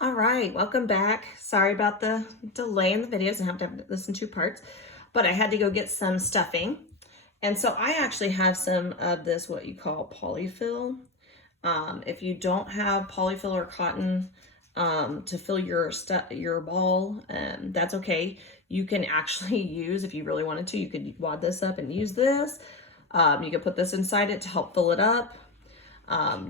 All right, welcome back. Sorry about the delay in the videos. I have to listen to parts, but I had to go get some stuffing. And so I actually have some of this, what you call polyfill. If you don't have polyfill or cotton to fill your ball, that's okay. You can actually use, if you really wanted to, you could wad this up and use this. You could put this inside it to help fill it up.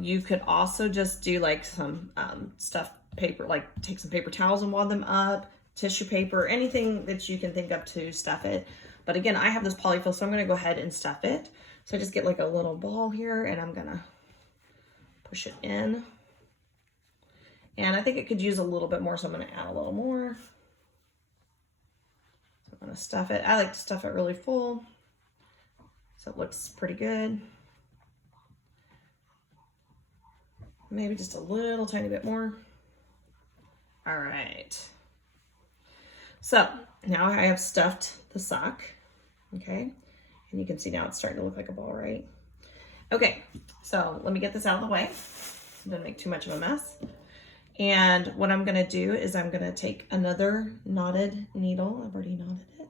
You could also just do like some stuff paper, like take some paper towels and wad them up, tissue paper, anything that you can think of to stuff it. But again, I have this polyfill, so I'm gonna go ahead and stuff it. So I just get like a little ball here and I'm gonna push it in. And I think it could use a little bit more, so I'm gonna add a little more. So I'm gonna stuff it. I like to stuff it really full, so it looks pretty good. Maybe just a little tiny bit more. All right. So now I have stuffed the sock, okay? And you can see now it's starting to look like a ball, right? Okay, so let me get this out of the way. Don't make too much of a mess. And what I'm gonna do is I'm gonna take another knotted needle. I've already knotted it.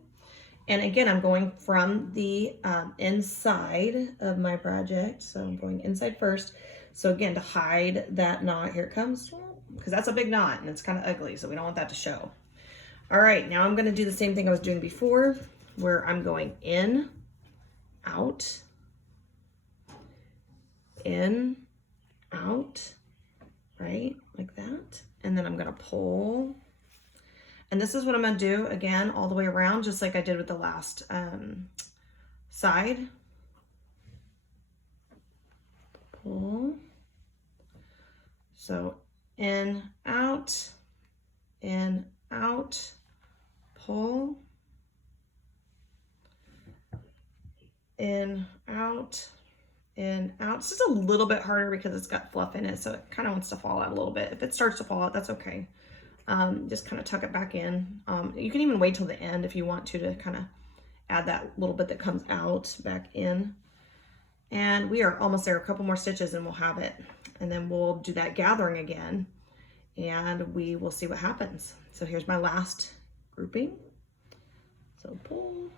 And again, I'm going from the inside of my project. So I'm going inside first. So again, to hide that knot, here it comes, because that's a big knot and it's kind of ugly, so we don't want that to show. All right, now I'm gonna do the same thing I was doing before, where I'm going in, out, in, out, right, like that. And then I'm gonna pull. And this is what I'm gonna do, again, all the way around, just like I did with the last side. Pull. So in, out, pull, in, out. It's just a little bit harder because it's got fluff in it, so it kind of wants to fall out a little bit. If it starts to fall out, that's okay. Just kind of tuck it back in. You can even wait till the end if you want to kind of add that little bit that comes out back in. And we are almost there, a couple more stitches and we'll have it. And then we'll do that gathering again and we will see what happens. So here's my last grouping. So pull.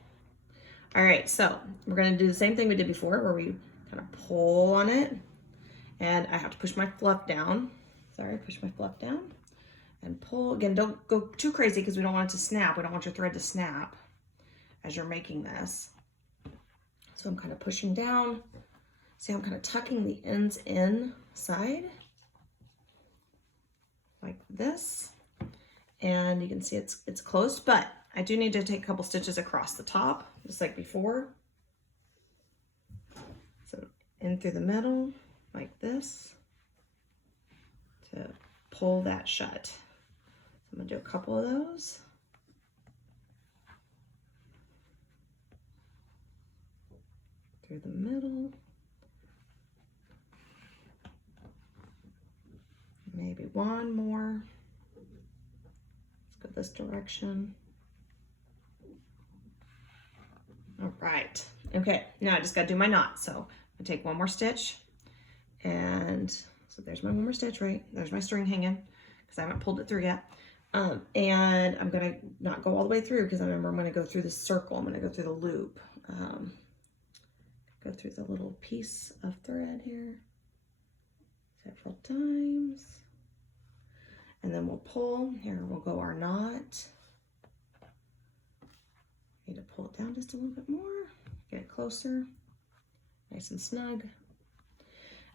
All right, so we're gonna do the same thing we did before where we kind of pull on it and I have to push my fluff down. Sorry, push my fluff down and pull. Again, don't go too crazy because we don't want it to snap. We don't want your thread to snap as you're making this. So I'm kind of pushing down. See, I'm kind of tucking the ends inside like this. And you can see it's closed, but I do need to take a couple stitches across the top, just like before. So in through the middle, like this, to pull that shut. So I'm gonna do a couple of those. Through the middle. Maybe one more. Let's go this direction. All right. Okay, now I just got to do my knot. So I take one more stitch, and so there's my one more stitch, right? There's my string hanging because I haven't pulled it through yet. And I'm gonna not go all the way through because I remember I'm gonna go through the circle. I'm gonna go through the loop. Go through the little piece of thread here several times. And then we'll pull. Here we'll go our knot. Need to pull it down just a little bit more. Get it closer. Nice and snug.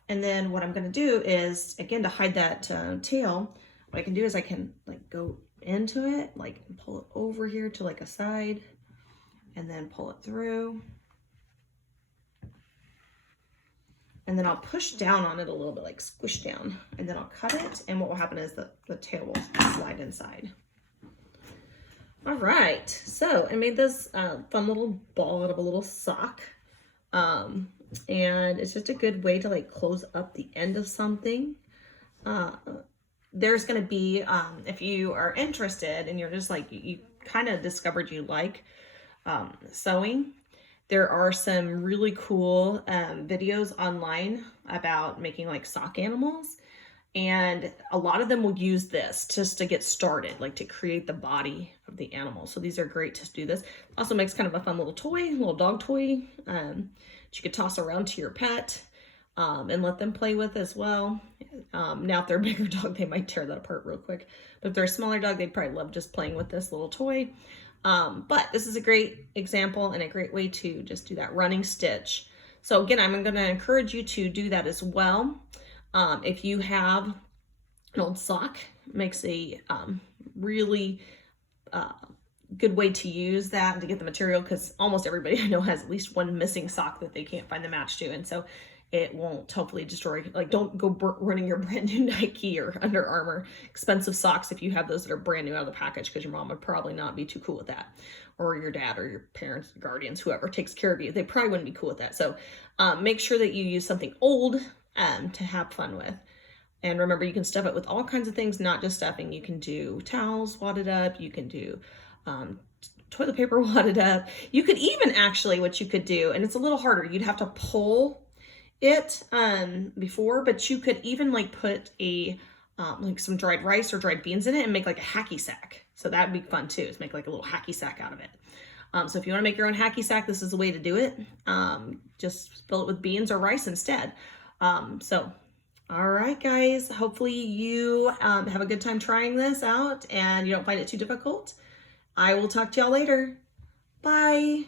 And then what I'm going to do is, again, to hide that tail, what I can do is I can like go into it, like pull it over here to like a side, and then pull it through. And then I'll push down on it a little bit, like squish down, and then I'll cut it. And what will happen is the tail will slide inside. All right, so I made this fun little ball out of a little sock. And it's just a good way to like close up the end of something. There's gonna be, if you are interested and you're just like, you kind of discovered you like sewing, there are some really cool videos online about making like sock animals. And a lot of them will use this just to get started, like to create the body of the animal. So these are great to do this. Also makes kind of a fun little toy, little dog toy that you could toss around to your pet and let them play with as well. Now, if they're a bigger dog, they might tear that apart real quick. But if they're a smaller dog, they'd probably love just playing with this little toy. But this is a great example and a great way to just do that running stitch. So again, I'm going to encourage you to do that as well. If you have an old sock, makes a really good way to use that to get the material, because almost everybody I know has at least one missing sock that they can't find the match to, and so it won't hopefully destroy, like don't go running your brand new Nike or Under Armour expensive socks if you have those that are brand new out of the package, because your mom would probably not be too cool with that, or your dad or your parents, guardians, whoever takes care of you, they probably wouldn't be cool with that. So make sure that you use something old to have fun with. And remember, you can stuff it with all kinds of things, not just stuffing. You can do towels wadded up. You can do toilet paper wadded up. You could even actually, what you could do, and it's a little harder, you'd have to pull it before, but you could even like put a like some dried rice or dried beans in it and make like a hacky sack. So that'd be fun too, is make like a little hacky sack out of it. So if you want to make your own hacky sack, this is the way to do it. Just fill it with beans or rice instead. All right, guys, hopefully you have a good time trying this out and you don't find it too difficult. I will talk to y'all later. Bye.